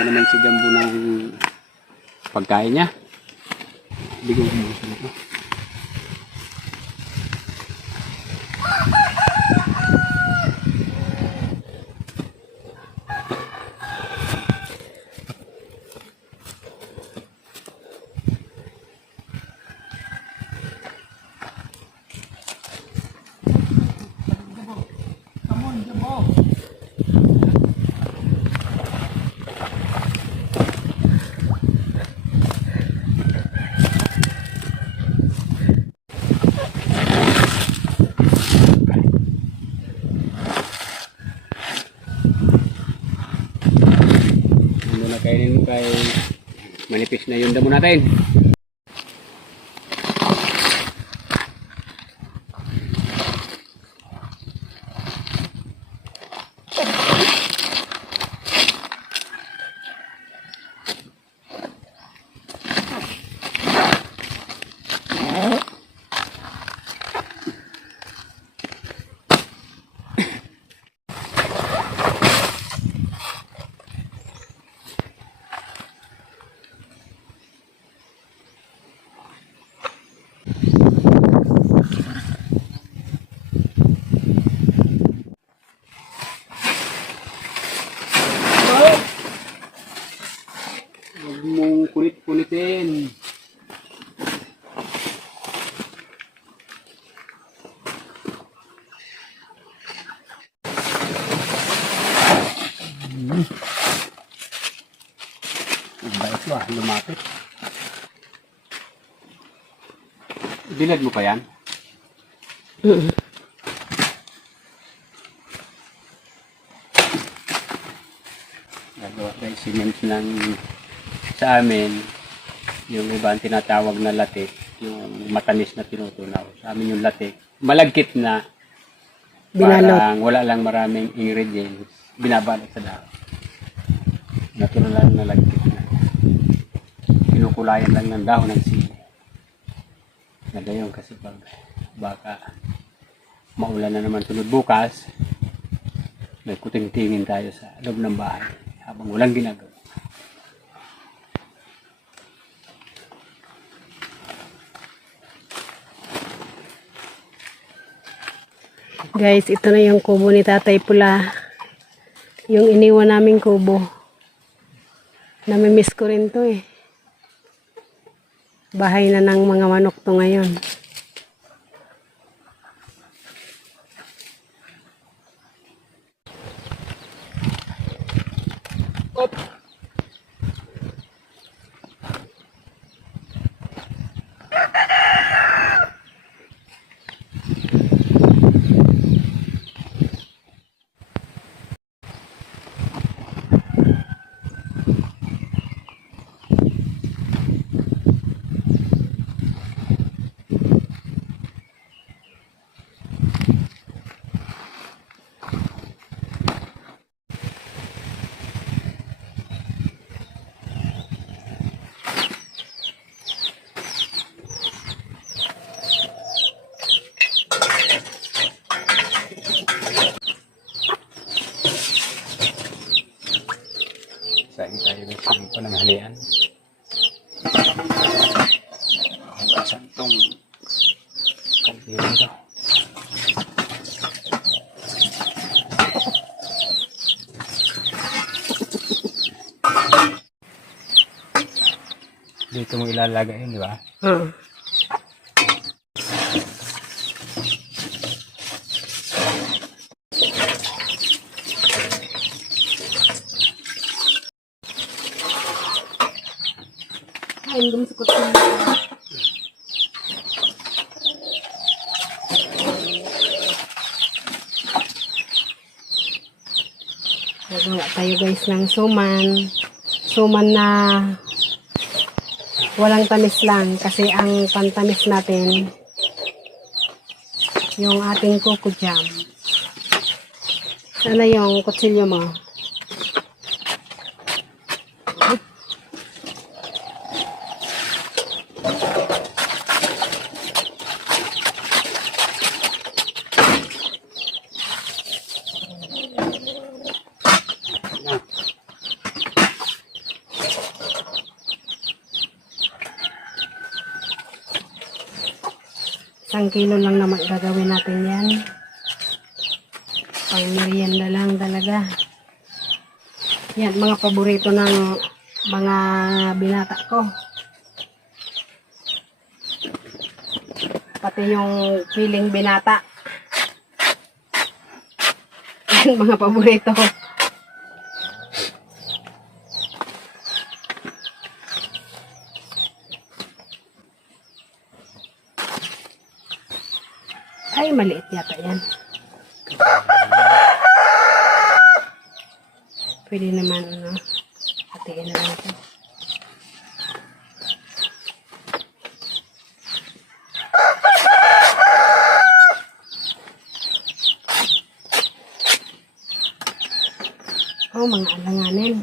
Gusto naman si Jambo ng pagkain niya. Bigyan ko mo siya nito. Kainin mo kay manipis na yung damo natin. Huwag mong kulit-kulitin. Ang bait ko lumapit. Bilad mo pa yan? Gagawa tayo cement ng sa amin, yung iba ang tinatawag na latik, yung matamis na tinutunaw. Sa amin yung latik, malagkit na, parang wala lang maraming ingredients, binabalot sa dahon. Natural lang na lagkit na. Kinukulayan lang ng dahon ng sili. Nagayon kasi pag baka maulan na naman sunod bukas, may kuting-tingin tayo sa loob ng bahay habang walang ginagawa. Guys, ito na yung kubo ni Tatay Pula. Yung iniwan naming kubo. Namimiss ko rin to eh. Bahay na ng mga manok to ngayon. Op! Sain tayo ng sumpa ng halian. Basan itong kaldero ito. Dito mo ilalagay yun, di ba? Ay, hindi mo sa kutin. Nagawa tayo guys ng suman. Suman na walang tamis lang kasi ang pantamis natin yung ating coco jam. Sana yung kutsilyo mo. 1 kilo lang naman gagawin natin yan. Pang merienda lang talaga. Yan, mga paborito ng mga binata ko. Pati yung piling binata. Yan, mga paborito ko. Ay, maliit yata yan. Pwede naman, ano, hatiin na lang ito. Oh, mga alanganin.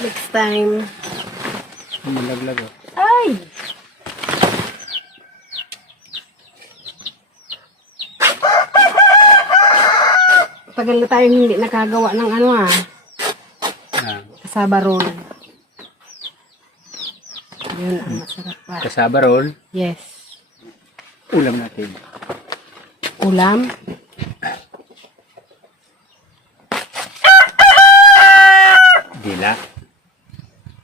Next time. Malaglag oh. Ay! Tagal na tayong hindi nakagawa ng ano Ah, kasaba roll. Yun ang masarap pa. kasaba roll. Yes. Ulam natin. Ulam. Dila.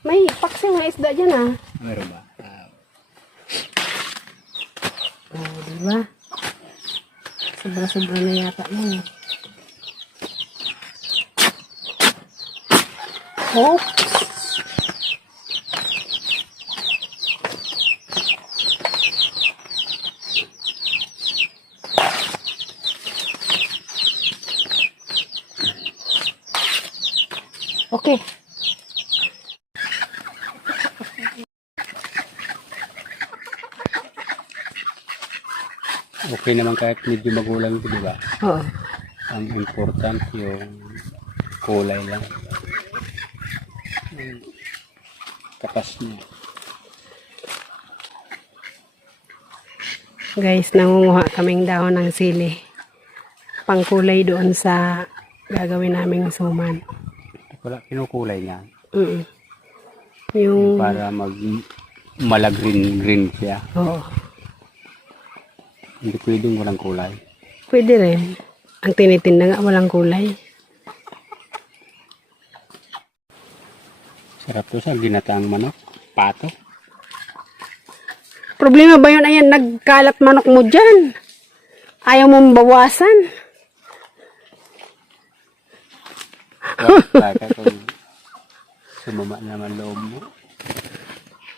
May paksing na isda dyan ah. Meron ba? Oh, diba? Sobra-sobra na yata yan eh. Oops. Okay. Okay naman kahit medyo magulang ito, di ba? Oo. Ang important yung kulay lang. Yung kapas niya. Guys, nangunguha kaming dahon ng sili. Pangkulay doon sa gagawin naming suman. Wala, kinukulay niya. Mm. Yung, Para malagreen-green siya. oo. Hindi pwedeng walang kulay. Pwede rin. Ang tinitinda nga, walang kulay. Sarap to sa ginataang manok. Pato. Problema ba yun? Ayan, nagkalat manok mo dyan. Ayaw mong bawasan. Baka kung sumama naman loob mo.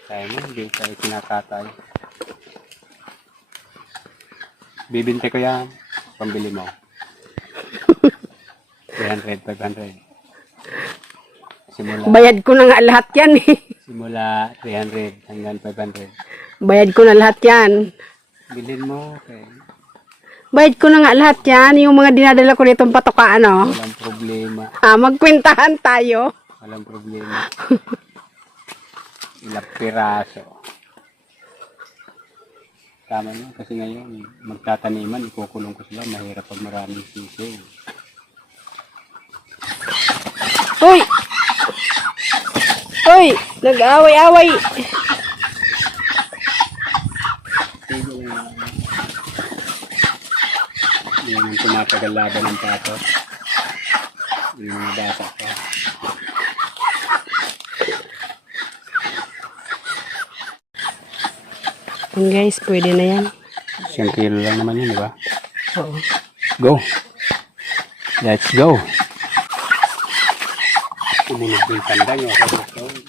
Kaya mo, hindi tayo kinakatay. Bibinte ko yan. Pambili mo. 300, 500. Bayad ko na nga lahat yan eh. Simula 300 hanggang 500. Bayad ko na lahat yan. Bilhin mo. Okay. Bayad ko na nga lahat yan. Yung mga dinadala ko ditong patokaan, oh. Walang problema. Magkwentahan tayo. Walang problema. Ilang piraso. Tama nyo. Kasi ngayon, magtataniman, ikukulong ko sila. Mahirap pag maraming sisi. Uy! Uy! Nag-away-away. Yung tumatagal laban ng pato. Yung mga bata pa. Yun guys, pwede na yan. 1 kilo lang naman yun, di ba? Oo. Go! Let's go! Umunod din tanda nyo.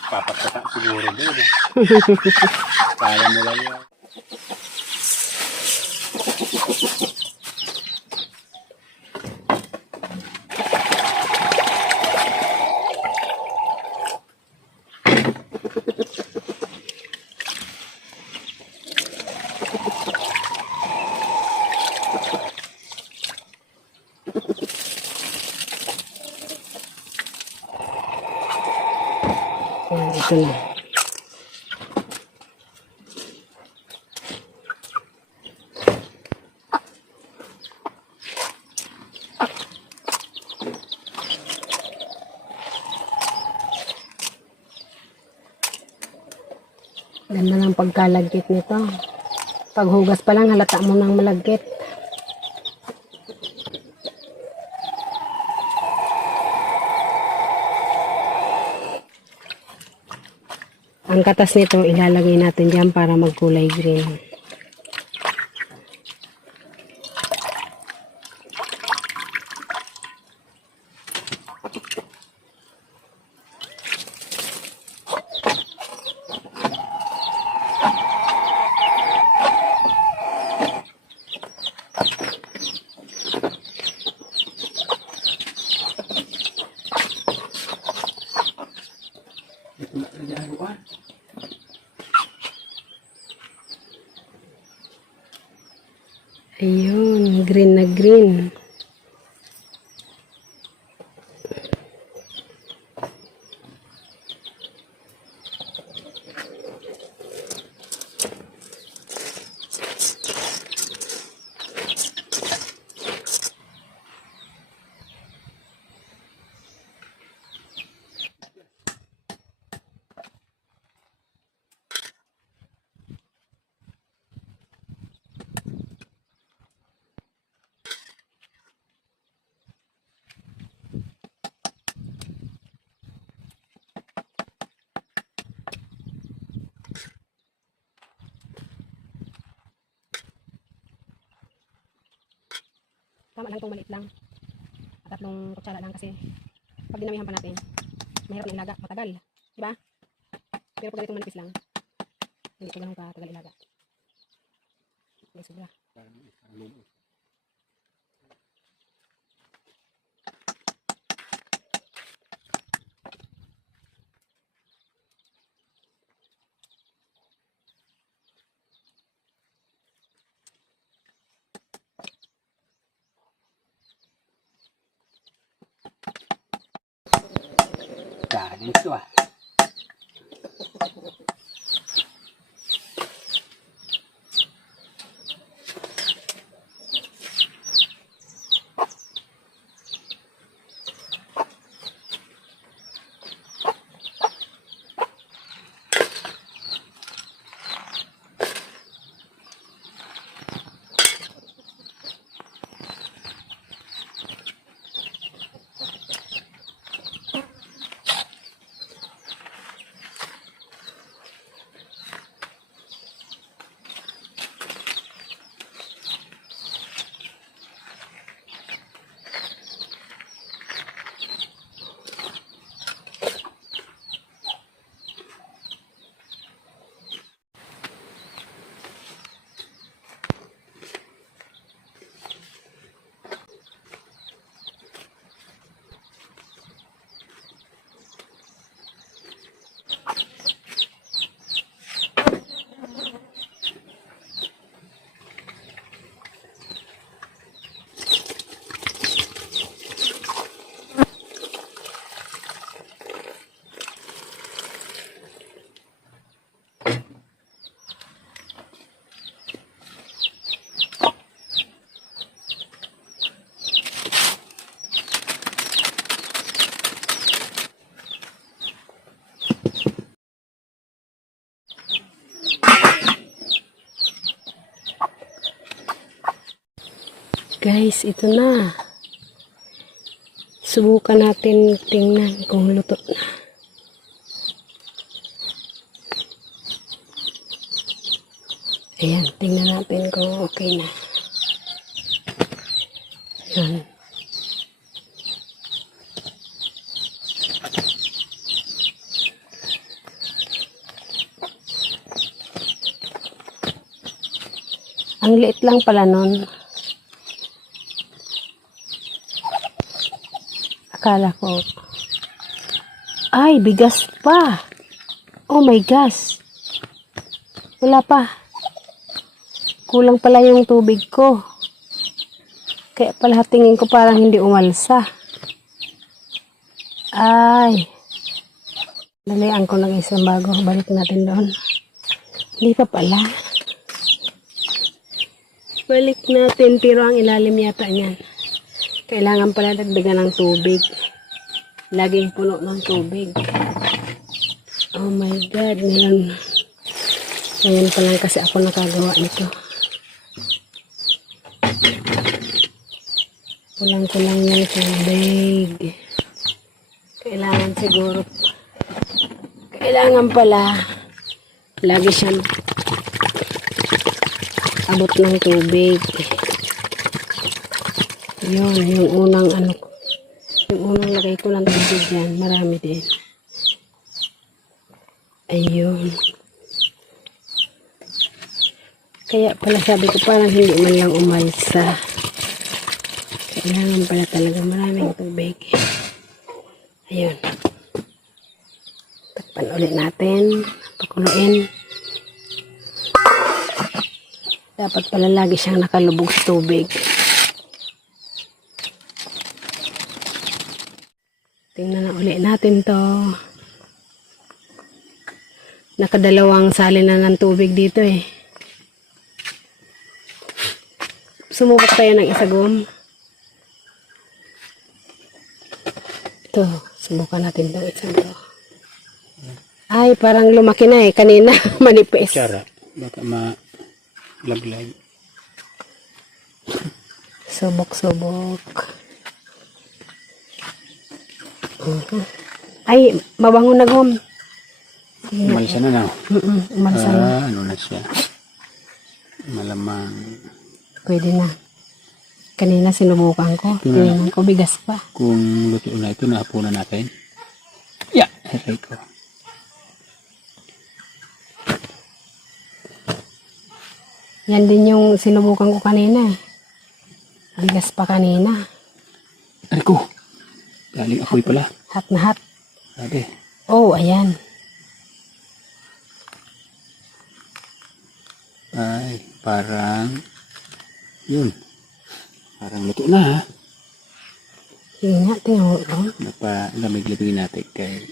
Papatata siguro doon. Kala mo lang yan. Ayan, ito na. Ganda ng pagkalagkit nito. Paghugas pa lang, halata mo ng malagkit. Ang katas nito, ilalagay natin dyan para magkulay green. Ayun, green na green. Tama lang itong maliit lang. At 3 kutsara lang kasi pag dinamihan pa natin, mahirap na ilaga, matagal. Diba? Pero pag ganitong manipis lang, hindi ko ganun katagal ilaga. Hindi sobra. Galing ito ah. Guys, ito na. Subukan natin tingnan kung luto na. Ayan, tingnan natin kung okay na. Ayan. Ang liit lang pala nun. Akala ko, ay, bigas pa. Oh my gosh. Wala pa. Kulang pala yung tubig ko. Kaya pala tingin ko parang hindi umalsa. Ay. Dalian ko lang isang bago. Balik natin doon. Hindi pa pala. Balik natin, pero ang ilalim yata niyan. Kailangan pala dagdagan ng tubig. Laging puno ng tubig. Oh my God, Ngayon pa lang kasi ako nakagawa nito. Kulang-kulang yung tubig. Kailangan pala lagi siyang abot ng tubig. Yun, yung unang lagay ko ng tubig yan. Marami din. Ayun. Kaya pala sabi ko parang hindi man lang umalsa. Kailangan pala talaga maraming tubig. Ayun. Takpan ulit natin. Pakuluin. Dapat pala lagi siyang nakalubog sa tubig. Tingnan na ulit natin to. Nakadalawang salin na ng tubig dito eh. Sumubok tayo ng isagom. Ito, subukan natin itong isagom. Ay, parang lumaki na eh. Kanina, manipis. Tsara. Baka malaglag. Subok-subok. Ay, mabango na gom. Umalsa na na. Umalsa na. Ano na siya? Malamang. Pwede na. Kanina sinubukan ko. Tingnan ko, bigas pa. Kung luto na ito, nahapunan natin. Yeah, heray ko. Yan din yung sinubukan ko kanina. Bigas pa kanina. Aray ko. Galing apoy pala. Hot na hot. Sabi. Oh, ayan. Ay, parang yun. Parang luto na ha. Sige nga, tingnan mo. Napalamig-lamig natin kay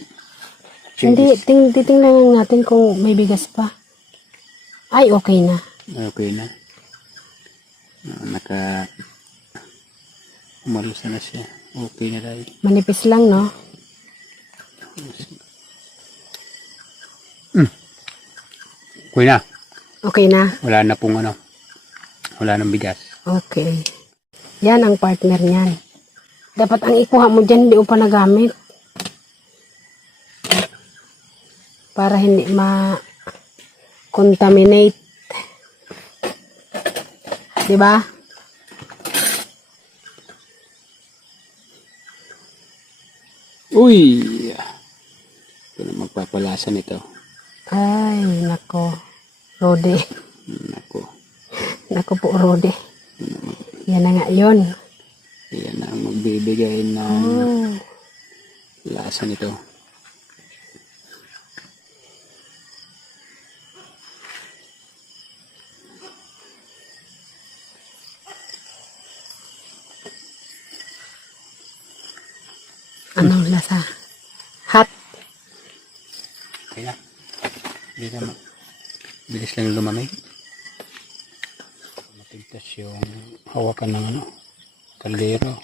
Hindi, titingnan lang natin kung may bigas pa. Ay, okay na. okay na. Umalusa na siya. Okay na dahil. Manipis lang, no? Okay na. Okay na. Wala na pong wala nang bigas. Okay. Yan ang partner niyan. Dapat ang ikuha mo dyan, hindi mo pa nagamit. Para hindi ma-contaminate. Diba? Uy! Ito na magpapalasa nito. Ay, nako. Rode. Nako. Nako po, Rode. Yan na nga yun. Yan na ang magbibigay ng lasa nito. Anong lasa? Hot. Okay na. Hindi na bilis lang lumamig. Matigtas yung hawakan ng kaldero.